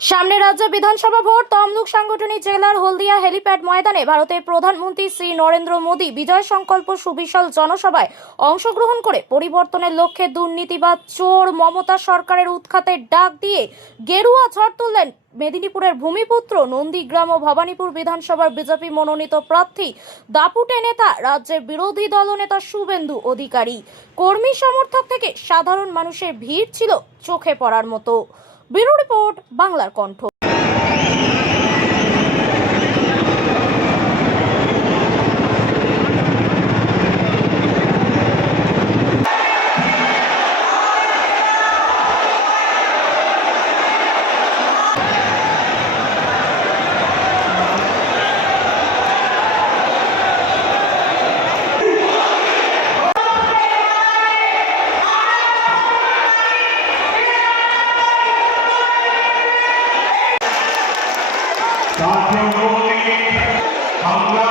সামনে রাজ্যে বিধানসভা ভোট। তমলুক সাংগঠনিক জেলার হলদিয়া হেলিপ্যাড ময়দানে ভারতের প্রধানমন্ত্রী শ্রী নরেন্দ্র মোদী বিজয় সংকল্প সুবিশাল জনসভায় অংশগ্রহণ করে পরিবর্তনের লক্ষ্যে দুর্নীতিবাদ চোর মমতা সরকারের উৎখাতের ডাক দিয়ে গেরুয়া ঝড় তুললেন মেদিনীপুরের ভূমিপুত্র নন্দীগ্রাম ও ভবানীপুর বিধানসভার বিজেপি মনোনীত প্রার্থী দাপুটে নেতা রাজ্যের বিরোধী দলনেতা শুভেন্দু অধিকারী। কর্মী সমর্থক থেকে সাধারণ মানুষের ভিড় ছিল চোখে পড়ার মতো। ব্যুরো রিপোর্ট, বাংলার কণ্ঠ। আমরা